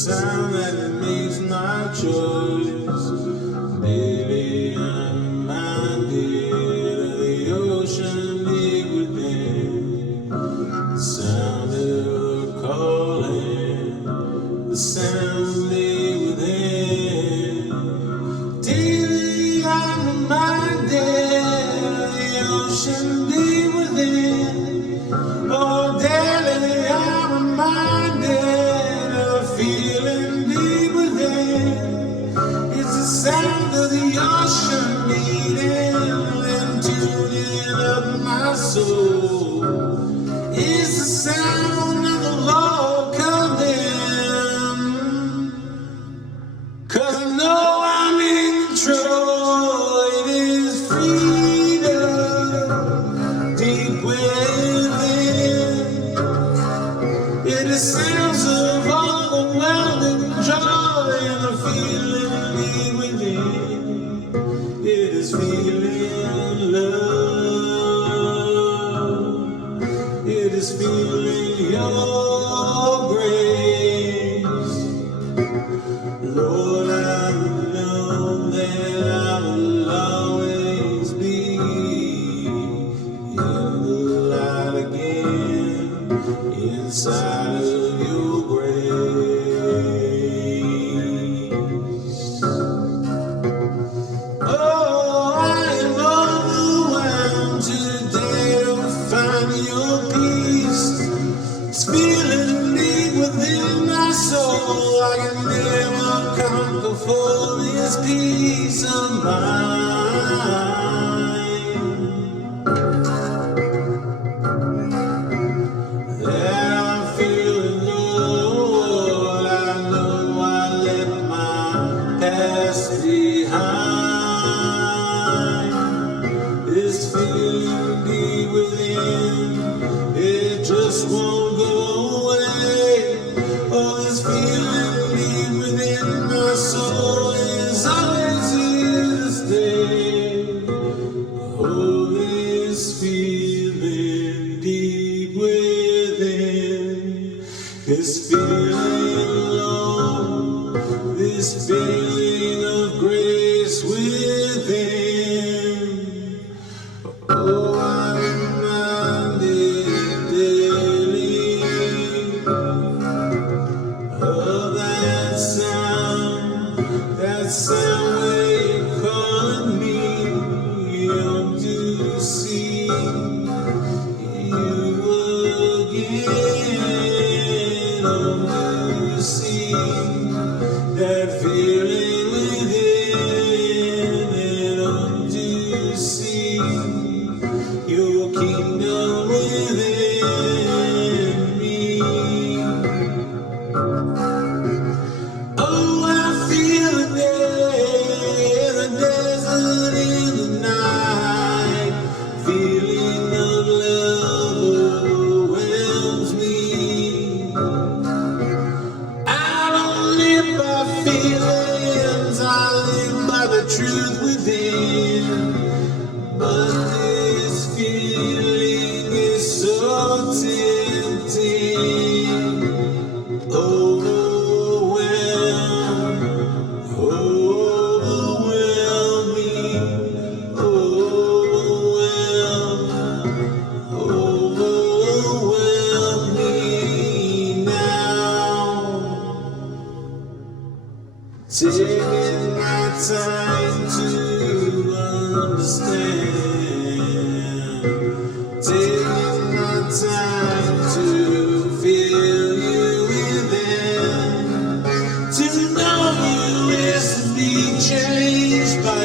sound that makes my choice. Daily I'm reminded of the ocean deep within. The sound of calling, the sound deep within. Daily I'm reminded of the ocean deep within. Oh, daily I'm reminded of feeling deep within. It's the sound of the ocean beating and tuning up my soul. It's the sound of the Lord coming, 'cause I know I'm in control. It is freedom deep within. It is sounds of overwhelming joy and a feeling deep within. It is feeling love. It is feeling your grace. Lord, I know that I will always be in the light again, inside of your grace. Oh, I am overwhelmed today to find your peace. It's feeling deep within my soul. I can never conquer for this peace of mind that I'm feeling, Lord. I know I left my past behind. This feeling deep within, it just won't go away. Oh, this feeling deep within my soul is always here to stay. Oh, this feeling deep within, this feeling low, this feeling of grace within. Oh, I'm reminded daily of that sound where you calling me on to see you again, on to see that feeling within, and on to see your kingdom within me. Oh, I feel the desert in the night. Feeling of love overwhelms me. I don't live by feelings, I live by the truth within. But this feeling is so tempting. Overwhelm me, overwhelm me now. Taking my time to understand, taking my time to feel you within. To know you is to be changed by